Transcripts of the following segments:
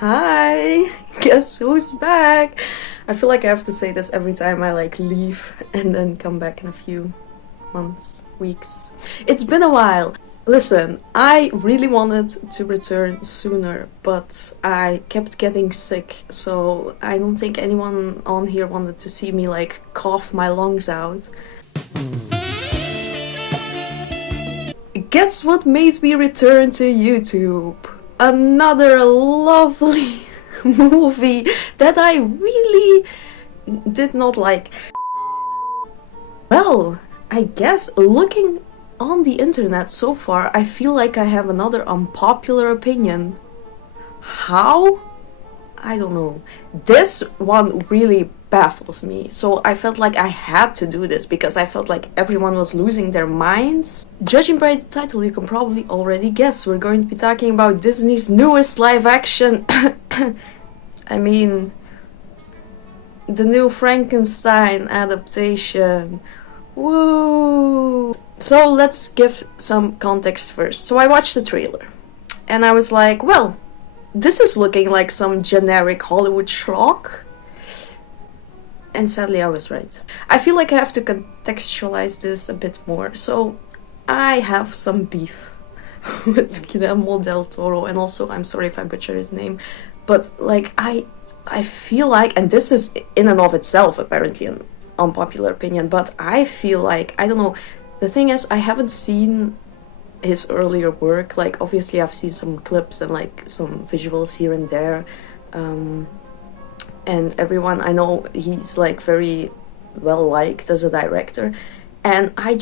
Hi, guess who's back? I feel like I have to say this every time I leave and then come back in a few months, weeks. It's been a while. Listen, I really wanted to return sooner, but I kept getting sick, so I don't think anyone on here wanted to see me cough my lungs out. Guess what made me return to YouTube? Another lovely movie that I really did not like. Well, I guess looking on the internet so far, I feel like I have another unpopular opinion. How? I don't know. This one really baffles me. So I felt like I had to do this because I felt like everyone was losing their minds. Judging by the title, you can probably already guess we're going to be talking about Disney's newest live action. I mean, the new Frankenstein adaptation. Woo! So let's give some context first. So I watched the trailer and I was like, well, this is looking like some generic Hollywood schlock. And sadly, I was right. I feel like I have to contextualize this a bit more. So I have some beef with Guillermo del Toro, and also I'm sorry if I butcher his name, but I feel like, and this is in and of itself apparently an unpopular opinion, but I feel like, I don't know, the thing is I haven't seen his earlier work. Obviously I've seen some clips and some visuals here and there, and everyone, I know he's very well liked as a director, and I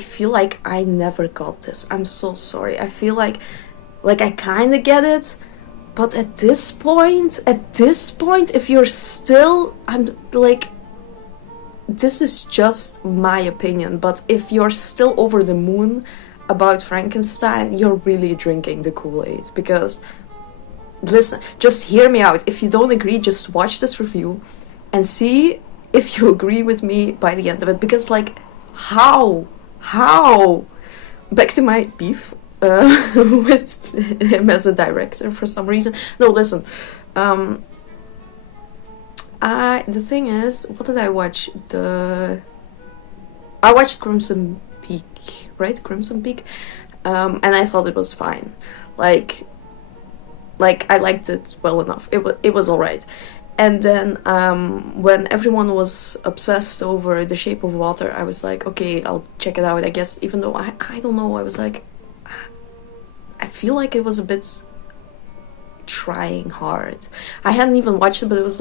feel like I never got this. I'm so sorry. I feel like I kind of get it, but at this point, if you're still, this is just my opinion, but if you're still over the moon about Frankenstein, you're really drinking the Kool-Aid. Because, listen, just hear me out. If you don't agree, just watch this review and see if you agree with me by the end of it. Because, how? Back to my beef with him as a director for some reason. No, listen. The thing is, what did I watch? I watched Crimson Peak, right? Crimson Peak, and I thought it was fine. I liked it well enough. It was alright. And then when everyone was obsessed over The Shape of Water, I was like, okay, I'll check it out, I guess. Even though I don't know, I was like, I feel like it was a bit trying hard. I hadn't even watched it, but it was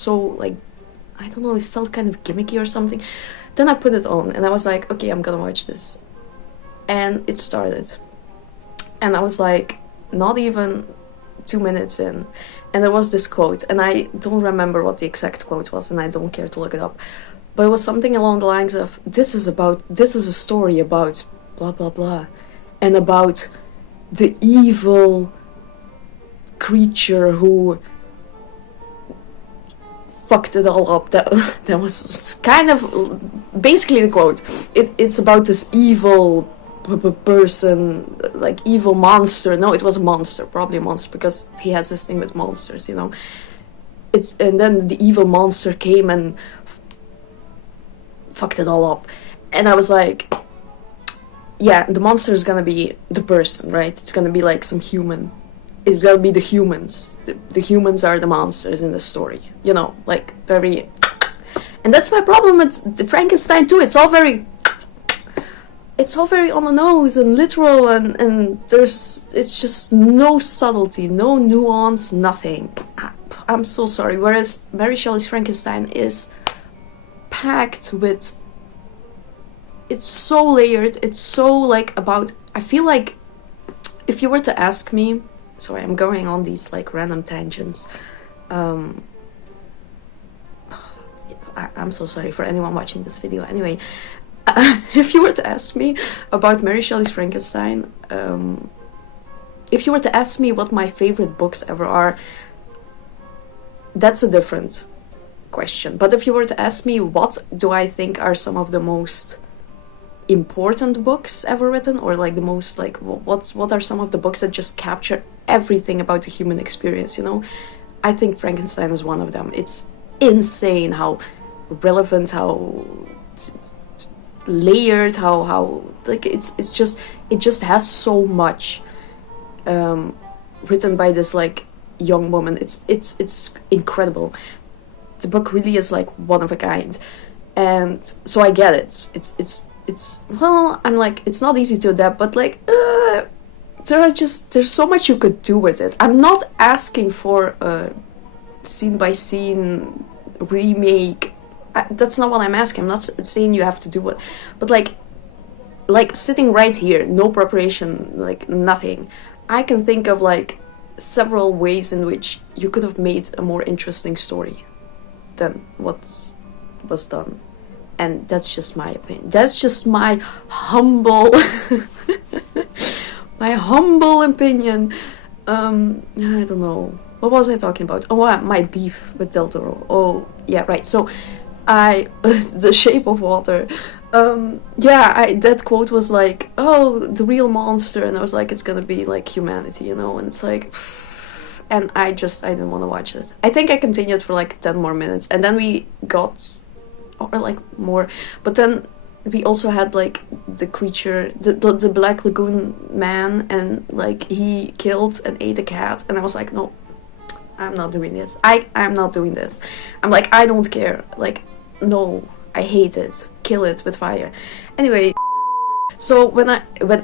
so I don't know, it felt kind of gimmicky or something. Then I put it on and I was like, okay, I'm gonna watch this. And it started. And I was not even 2 minutes in. And there was this quote, and I don't remember what the exact quote was, and I don't care to look it up. But it was something along the lines of, this is a story about blah blah blah. And about the evil creature who fucked it all up. That was kind of basically the quote. It's about this evil person, evil monster. No, it was a monster, probably a monster, because he has this thing with monsters, and then the evil monster came and fucked it all up. And I was like, yeah, the monster is gonna be the person, right? It's gonna be some human. It's gonna be the humans. The humans are the monsters in the story. Very... And that's my problem with the Frankenstein too. It's all very on the nose and literal, and it's just no subtlety, no nuance, nothing. I'm so sorry. Whereas Mary Shelley's Frankenstein is packed with... It's so layered. It's so about... I feel like if you were to ask me... Sorry, I'm going on these random tangents. I'm so sorry for anyone watching this video. Anyway, if you were to ask me about Mary Shelley's Frankenstein, if you were to ask me what my favorite books ever are, that's a different question. But if you were to ask me what do I think are some of the most important books ever written, or like the most like what are some of the books that just capture everything about the human experience, you know? I think Frankenstein is one of them. It's insane how relevant, how layered, how like it just has so much written by this like young woman. It's incredible. The book really is like one of a kind, and so I get it. It's well, I'm like, it's not easy to adapt, but like there's so much you could do with it. I'm not asking for a scene by scene remake. That's not what I'm asking. I'm not saying you have to do it, but like sitting right here, no preparation, like nothing, I can think of like several ways in which you could have made a more interesting story than what was done. And that's just my opinion. That's just my humble my humble opinion. I don't know. What was I talking about? Oh, my beef with Del Toro. Oh, yeah, right. So The Shape of Water. That quote was like, oh, the real monster, and I was like, it's gonna be like humanity, you know, and it's like, and I didn't want to watch it. I think I continued for like 10 more minutes, and then we got, or like more, but then we also had like the creature, the Black Lagoon man, and like he killed and ate a cat, and I was like, no, I'm not doing this. I'm not doing this. I'm like, I don't care. Like, no, I hate it. Kill it with fire. Anyway, so when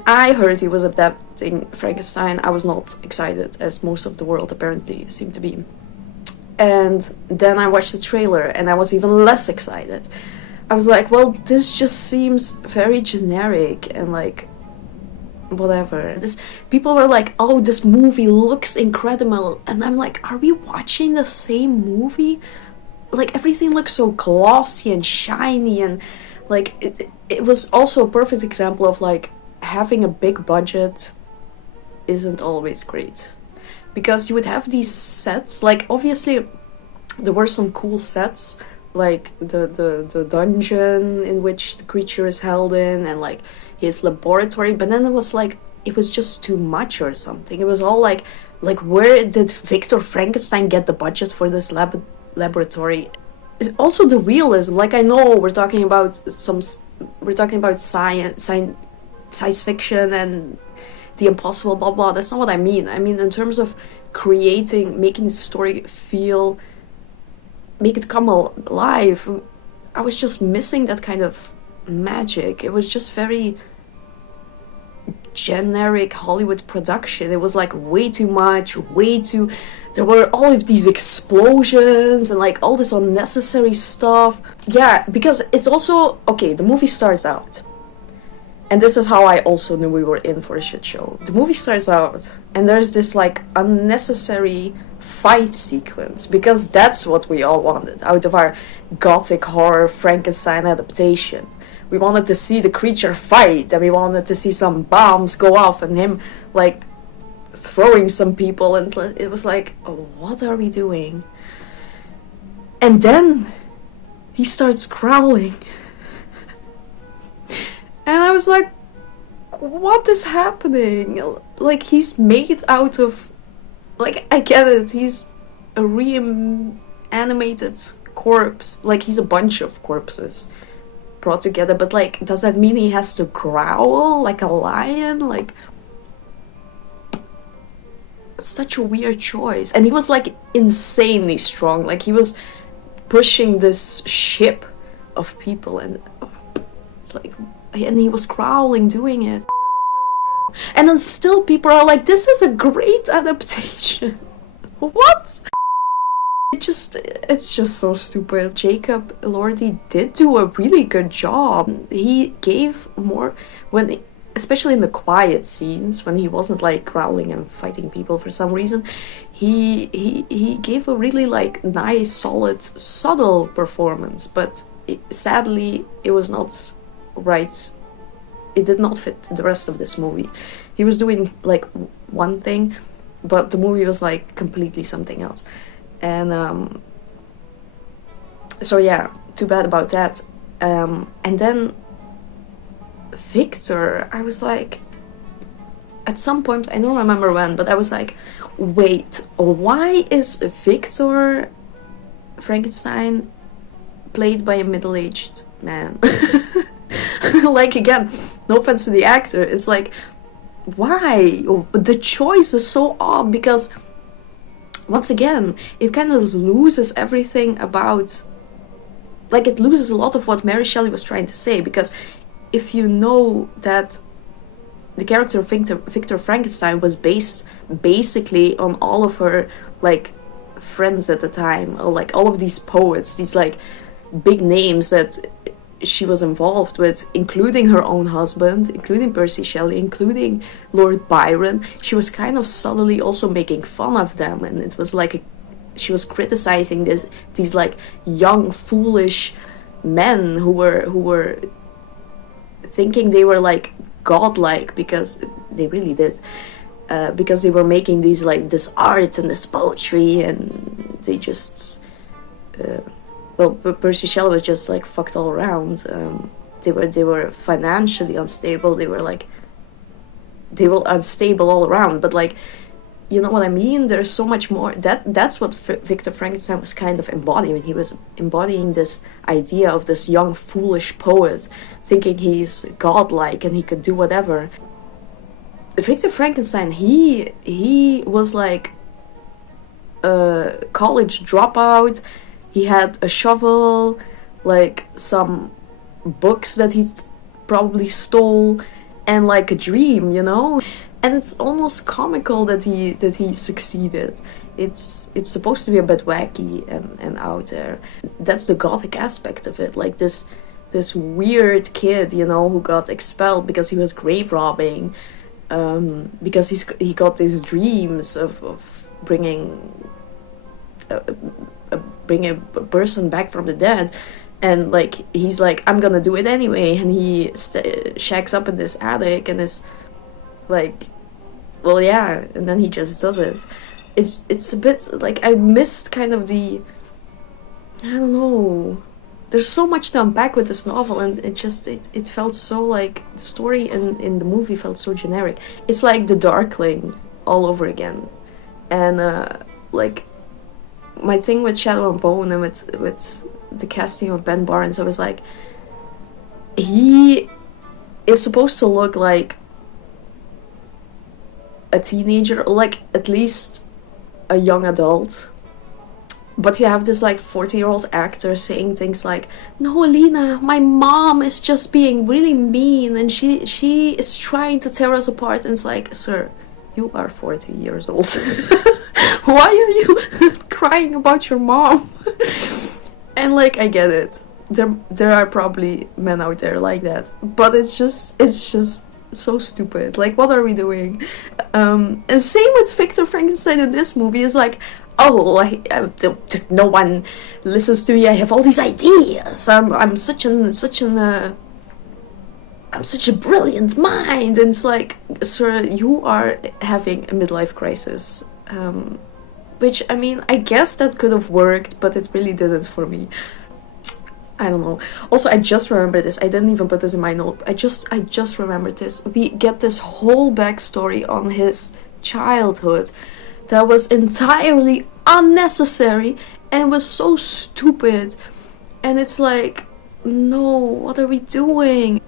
I heard he was adapting Frankenstein, I was not excited, as most of the world apparently seemed to be. And then I watched the trailer, and I was even less excited. I was like, well, this just seems very generic and like whatever. People were like, oh, this movie looks incredible, and I'm like, are we watching the same movie? Like, everything looks so glossy and shiny, and like it was also a perfect example of like having a big budget isn't always great, because you would have these sets, like obviously there were some cool sets, like the dungeon in which the creature is held in, and like his laboratory, but then it was just too much or something. It was all like where did Victor Frankenstein get the budget for this laboratory? It's also the realism. Like, I know we're talking about science fiction and the impossible, blah blah. That's not what I mean. I mean in terms of making the story make it come alive. I was just missing that kind of magic. It was just very generic Hollywood production. It was like way too much, there were all of these explosions and like all this unnecessary stuff. Yeah, because it's also, okay, the movie starts out, and this is how I also knew we were in for a shit show. The movie starts out, and there's this like unnecessary fight sequence, because that's what we all wanted out of our gothic horror Frankenstein adaptation. We wanted to see the creature fight, and we wanted to see some bombs go off and him like throwing some people, and it was like, oh, what are we doing? And then he starts growling. And I was like, what is happening? Like, he's made out of, like, I get it, he's a reanimated corpse, like he's a bunch of corpses brought together, but like, does that mean he has to growl like a lion? Like, such a weird choice. And he was like insanely strong, like he was pushing this ship of people, and it's like, and he was growling doing it, and then still people are like, this is a great adaptation. What? It's just so stupid. Jacob Elordi did do a really good job. He gave more, especially in the quiet scenes, when he wasn't like growling and fighting people for some reason, he gave a really like nice, solid, subtle performance. But sadly, it was not right. It did not fit the rest of this movie. He was doing like one thing, but the movie was like completely something else. And so yeah, too bad about that. And then Victor, I was like, at some point, I don't remember when, but I was like, wait, why is Victor Frankenstein played by a middle-aged man? Like, again, no offense to the actor, it's like, why? The choice is so odd, because once again, it kind of loses everything about, like, it loses a lot of what Mary Shelley was trying to say, because if you know that the character of Victor Frankenstein was based basically on all of her, like, friends at the time, or like all of these poets, these like big names that she was involved with, including her own husband, including Percy Shelley, including Lord Byron. She was kind of subtly also making fun of them, and it was like she was criticizing these like young foolish men who were thinking they were like godlike, because they really did, because they were making this art and this poetry, and they just Percy Shelley was just like fucked all around. They were financially unstable. They were unstable all around. But like, you know what I mean? There's so much more. That's what Victor Frankenstein was kind of embodying. He was embodying this idea of this young foolish poet, thinking he's godlike and he could do whatever. Victor Frankenstein, he was like a college dropout. He had a shovel, like some books that he probably stole, and like a dream, you know? And it's almost comical that he succeeded. It's supposed to be a bit wacky and out there. That's the gothic aspect of it. Like this weird kid, you know, who got expelled because he was grave robbing, because he got these dreams of bringing a person back from the dead, and like he's like, I'm gonna do it anyway, and he shacks up in this attic and is like, well, yeah, and then he just does it. It's a bit like, I missed kind of I don't know, there's so much to unpack with this novel, and it felt so like, the story in the movie felt so generic. It's like The Darkling all over again. And like, my thing with Shadow and Bone and with the casting of Ben Barnes, I was like, he is supposed to look like a teenager, or like at least a young adult, but you have this like 40-year-old actor saying things like, no, Alina, my mom is just being really mean and she is trying to tear us apart. And it's like, sir, you are 40 years old. Why are you crying about your mom? And like, I get it, there are probably men out there like that, but it's just so stupid. Like, what are we doing? And same with Victor Frankenstein in this movie. Is like, oh, no one listens to me. I have all these ideas. I'm such a brilliant mind. And it's like, sir, you are having a midlife crisis. Which, I mean, I guess that could have worked, but it really didn't for me. I don't know. Also, I just remembered this. I didn't even put this in my note. I just remembered this. We get this whole backstory on his childhood that was entirely unnecessary and was so stupid. And it's like, no, what are we doing?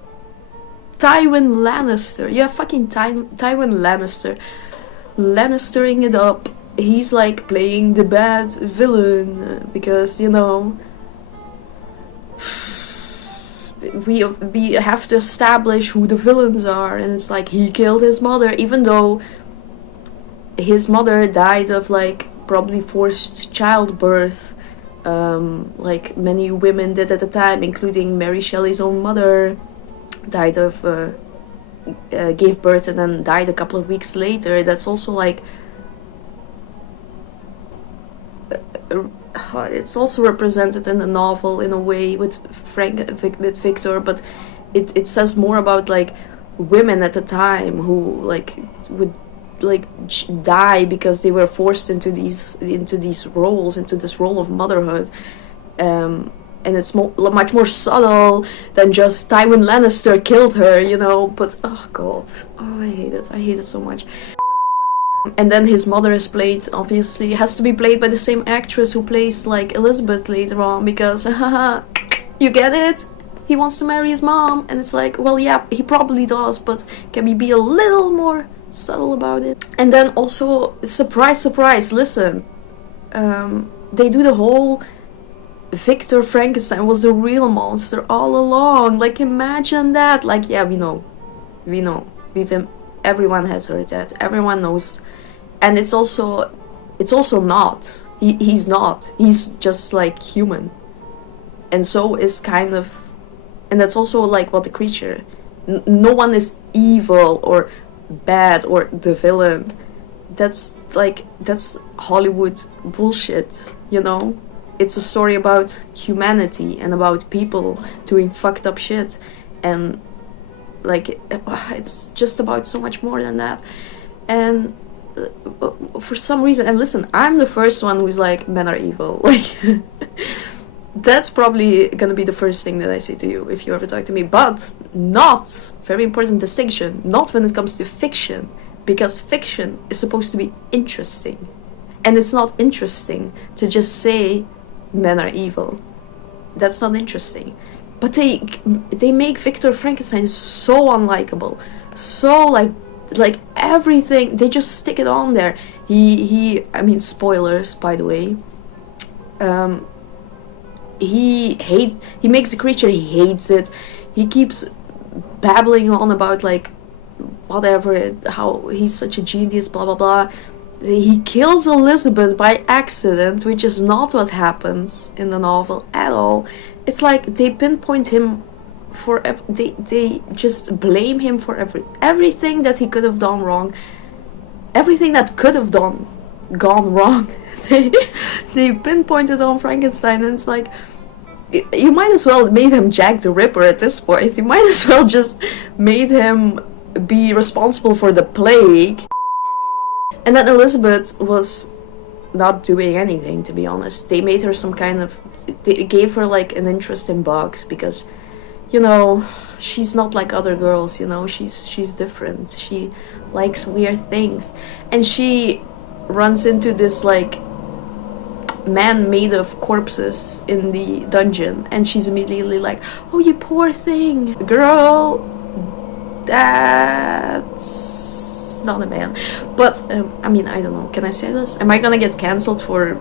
Tywin Lannister. Yeah, fucking Tywin Lannister. Lannistering it up. He's like playing the bad villain because, you know, we have to establish who the villains are, and it's like, he killed his mother, even though his mother died of like probably forced childbirth, like many women did at the time, including Mary Shelley's own mother died of gave birth and then died a couple of weeks later. That's also like it's also represented in the novel in a way with Victor, but it says more about like women at the time who like would like die because they were forced into these roles, into this role of motherhood, and it's much more subtle than just Tywin Lannister killed her, you know. But oh god, oh, I hate it so much. And then his mother is played, obviously, has to be played by the same actress who plays like Elizabeth later on, because haha, you get it? He wants to marry his mom, and it's like, well, yeah, he probably does, but can we be a little more subtle about it? And then also, surprise, surprise, listen, they do the whole Victor Frankenstein was the real monster all along. Like, imagine that. Like, yeah, we know, everyone has heard that, everyone knows. And it's also not, he's not, he's just like human, and so is kind of, and that's also like what the creature, no one is evil or bad or the villain. That's Hollywood bullshit, you know. It's a story about humanity and about people doing fucked up shit, and like it's just about so much more than that. And for some reason, and listen, I'm the first one who's like, men are evil, like that's probably gonna be the first thing that I say to you if you ever talk to me, but not, very important distinction, not when it comes to fiction, because fiction is supposed to be interesting, and it's not interesting to just say men are evil. That's not interesting. But they make Victor Frankenstein so unlikable, so like everything, they just stick it on there. He I mean, spoilers, by the way. He makes the creature, he hates it. He keeps babbling on about like whatever, how he's such a genius, blah blah blah. He kills Elizabeth by accident, which is not what happens in the novel at all. It's like they pinpoint him for they just blame him for everything that he could have done wrong, everything that could have gone wrong. they pinpointed on Frankenstein, and it's like, you might as well made him Jack the Ripper at this point. You might as well just made him be responsible for the plague. And then Elizabeth was not doing anything, to be honest. They made her some kind of, they gave her like an interest in bugs, because, you know, she's not like other girls, you know, she's different. She likes weird things. And she runs into this like man made of corpses in the dungeon, and she's immediately like, oh, you poor thing, girl, that's not a man. But I mean, I don't know, can I say this? Am I gonna get cancelled for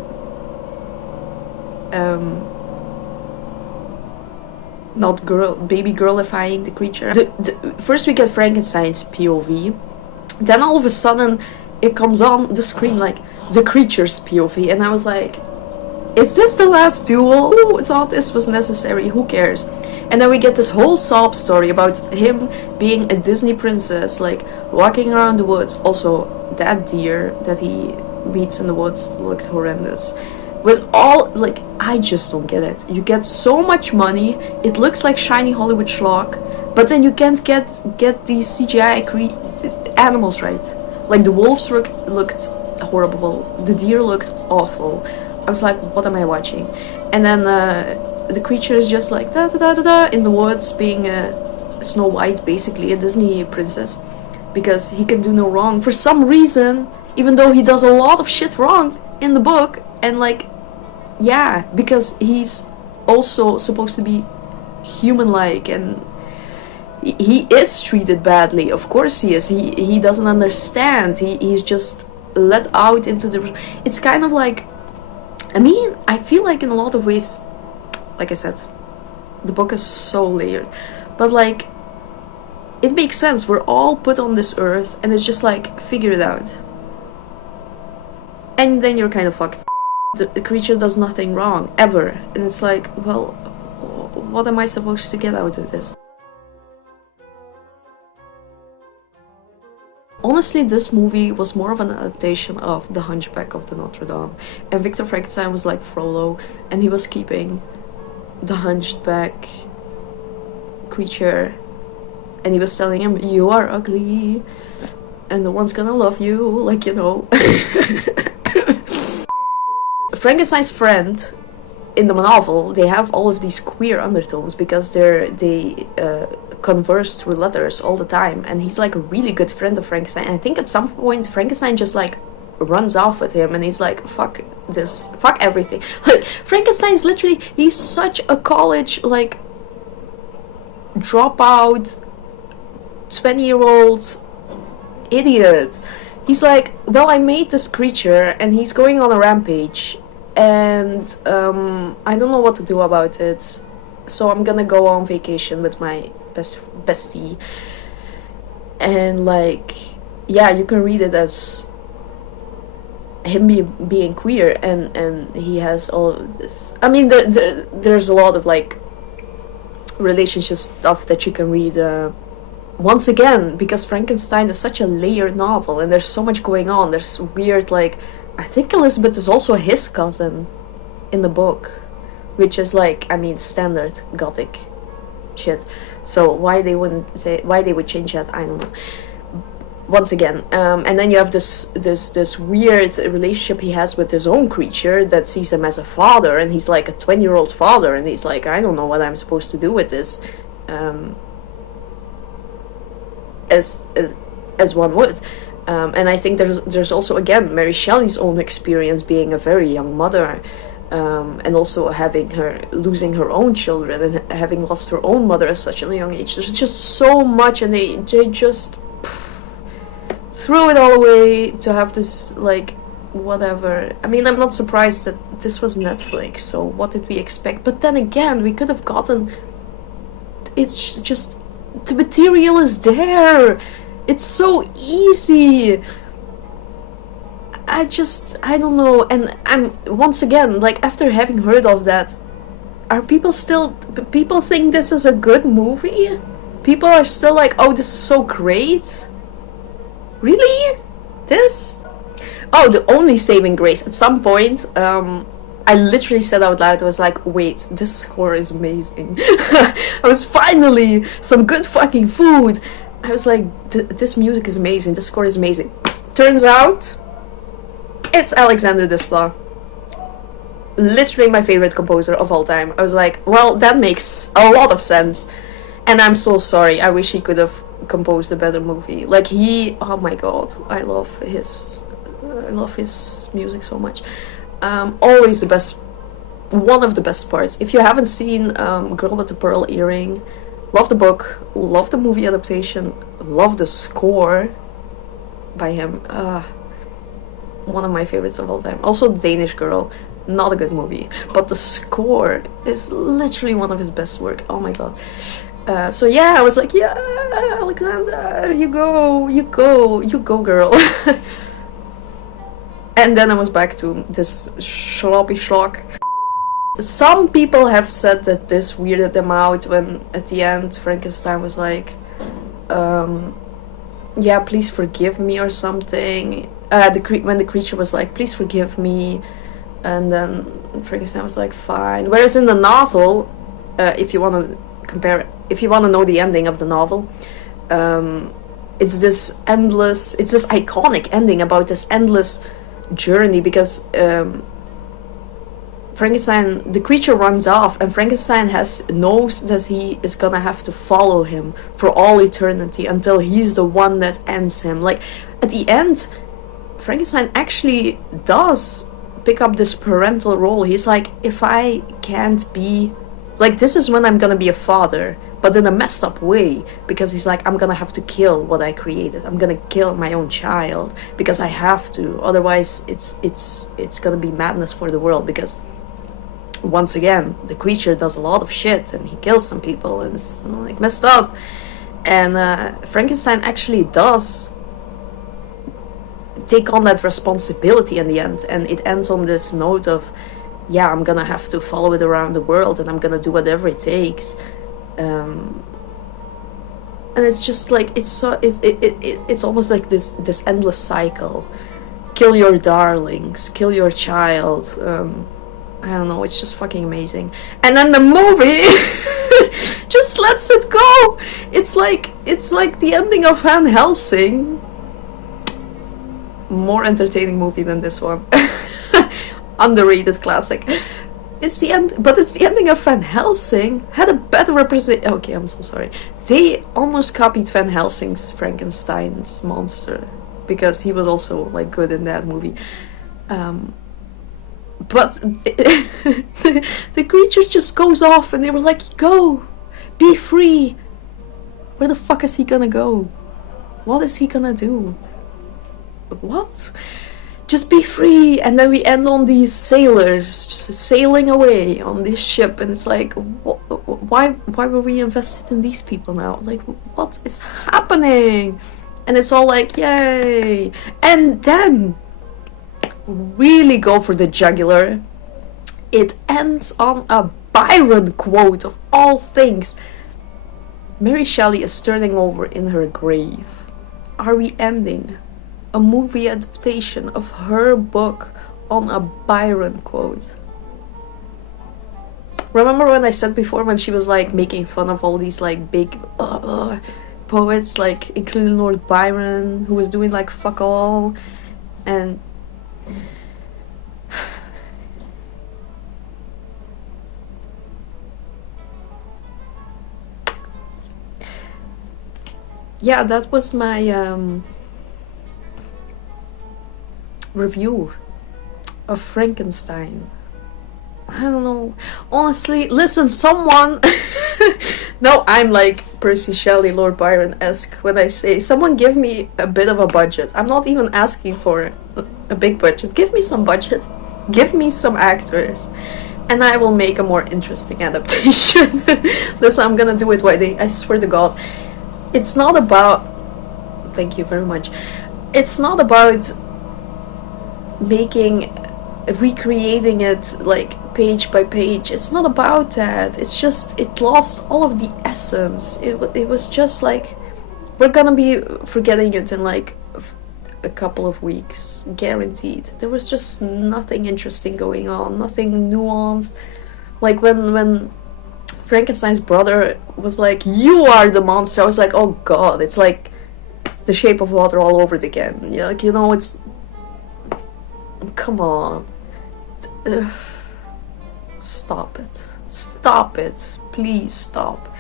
not baby girlifying the creature? First we get Frankenstein's POV, then all of a sudden it comes on the screen like the creature's POV, and I was like, is this the last duel? Who thought this was necessary? Who cares? And then we get this whole sob story about him being a Disney princess, like walking around the woods. Also, that deer that he meets in the woods looked horrendous. With all, like, I just don't get it. You get so much money, it looks like shiny Hollywood schlock, but then you can't get these CGI animals right. Like the wolves looked horrible, the deer looked awful. I was like, what am I watching? And then the creature is just like da da da da da in the woods, being Snow White, basically a Disney princess, because he can do no wrong for some reason, even though he does a lot of shit wrong in the book. And like, yeah, because he's also supposed to be human-like, and he is treated badly. Of course he is. He doesn't understand. He's just let out into the. It's kind of like, I mean, I feel like in a lot of ways, like I said, the book is so layered, but like, it makes sense. We're all put on this earth, and it's just like, figure it out. And then you're kind of fucked. The creature does nothing wrong, ever. And it's like, well, what am I supposed to get out of this? Honestly, this movie was more of an adaptation of The Hunchback of the Notre Dame. And Victor Frankenstein was like Frollo, and he was keeping the hunchback creature, and he was telling him, you are ugly, and no one's gonna love you, like, you know. Frankenstein's friend in the novel they have all of these queer undertones because they converse through letters all the time, and he's like a really good friend of Frankenstein. And I think at some point Frankenstein just like runs off with him, and he's like, fuck this, fuck everything. Like Frankenstein's literally, he's such a college like dropout 20-year-old idiot. He's like, well, I made this creature and he's going on a rampage, and I don't know what to do about it, so I'm gonna go on vacation with my bestie. And like, yeah, you can read it as him being queer, and he has all of this. I mean, there's a lot of like relationship stuff that you can read. Once again, because Frankenstein is such a layered novel, and there's so much going on. There's weird, like, I think Elizabeth is also his cousin in the book, which is like, I mean, standard gothic shit. So why they would change that, I don't know. Once again, and then you have this weird relationship he has with his own creature that sees him as a father, and he's like a 20-year-old father, and he's like, I don't know what I'm supposed to do with this, as one would. And I think there's also, again, Mary Shelley's own experience being a very young mother, and also losing her own children, and having lost her own mother at such a young age. There's just so much, and they just threw it all away to have this, like, whatever. I mean, I'm not surprised that this was Netflix, so what did we expect? But then again, we could have gotten, it's just, the material is there. It's so easy. I don't know. And I'm, once again, like, after having heard of that, people think this is a good movie? People are still like, oh, this is so great? Really? This? Oh, the only saving grace. At some point, I literally said out loud, I was like, wait, this score is amazing. I was finally some good fucking food. I was like, this music is amazing, this score is amazing. Turns out, it's Alexander Desplat. Literally my favorite composer of all time. I was like, well, that makes a lot of sense. And I'm so sorry, I wish he could have composed a better movie. Like, oh my god, I love his music so much. Always the best, one of the best parts. If you haven't seen Girl with the Pearl Earring, love the book, love the movie adaptation, love the score by him. One of my favorites of all time. Also Danish Girl, not a good movie, but the score is literally one of his best work. Oh my god. So yeah, I was like, yeah, Alexander, you go, girl. And then I was back to this sloppy schlock. Some people have said that this weirded them out when at the end Frankenstein was like, yeah, please forgive me or something. When the creature was like, please forgive me, and then Frankenstein was like, fine. Whereas in the novel, if you want to compare, if you want to know the ending of the novel, it's this iconic ending about this endless journey, because Frankenstein, the creature runs off, and Frankenstein knows that he is gonna have to follow him for all eternity until he's the one that ends him. Like, at the end, Frankenstein actually does pick up this parental role. He's like, if I can't be, like, this is when I'm gonna be a father, but in a messed up way, because he's like, I'm gonna have to kill what I created. I'm gonna kill my own child because I have to. Otherwise, it's gonna be madness for the world, because once again, the creature does a lot of shit and he kills some people and it's like messed up. And Frankenstein actually does take on that responsibility in the end, and it ends on this note of, yeah, I'm gonna have to follow it around the world and I'm gonna do whatever it takes. And it's just like, it's almost like this endless cycle. Kill your darlings, kill your child. I don't know, it's just fucking amazing. And then the movie just lets it go. It's like the ending of Van Helsing. More entertaining movie than this one. Underrated classic. it's the end, but it's the ending of Van Helsing. Had a better representation. Okay, I'm so sorry. They almost copied Van Helsing's Frankenstein's monster because he was also like good in that movie. But the creature just goes off, and they were like, "Go, be free." Where the fuck is he gonna go? What is he gonna do? What? Just be free. And then we end on these sailors just sailing away on this ship, and it's like, why were we invested in these people now? Like, what is happening? And it's all like, yay. And then really go for the jugular. It ends on a Byron quote of all things. Mary Shelley is turning over in her grave. Are we ending a movie adaptation of her book on a Byron quote? Remember when I said before, when she was like making fun of all these like big poets, like including Lord Byron, who was doing like fuck all, and yeah, that was my review of Frankenstein. I don't know. Honestly, listen, someone... No, I'm like Percy Shelley, Lord Byron-esque when I say, someone give me a bit of a budget. I'm not even asking for a big budget. Give me some budget. Give me some actors. And I will make a more interesting adaptation. Listen, I'm gonna do it one day. I swear to God. It's not about... Thank you very much. It's not about recreating it like page by page. It's not about that. It's just, it lost all of the essence. It was just like, we're gonna be forgetting it in like a couple of weeks, guaranteed. There was just nothing interesting going on, nothing nuanced. Like when Frankenstein's brother was like, "You are the monster," I was like, oh god, it's like The Shape of Water all over it again. Yeah, like, you know, it's... Come on. Ugh. Stop it. Stop it. Please stop.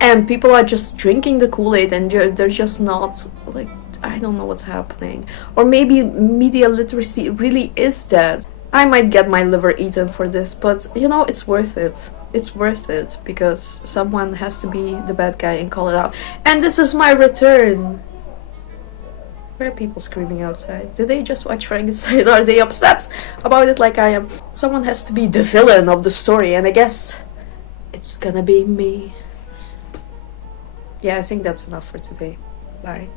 And people are just drinking the Kool-Aid, and they're just not, like, I don't know what's happening. Or maybe media literacy really is dead. I might get my liver eaten for this, but, you know, it's worth it. It's worth it, because someone has to be the bad guy and call it out. And this is my return. Where are people screaming outside? Did they just watch Frankenstein? Are they upset about it like I am? Someone has to be the villain of the story, and I guess it's gonna be me. Yeah, I think that's enough for today. Bye.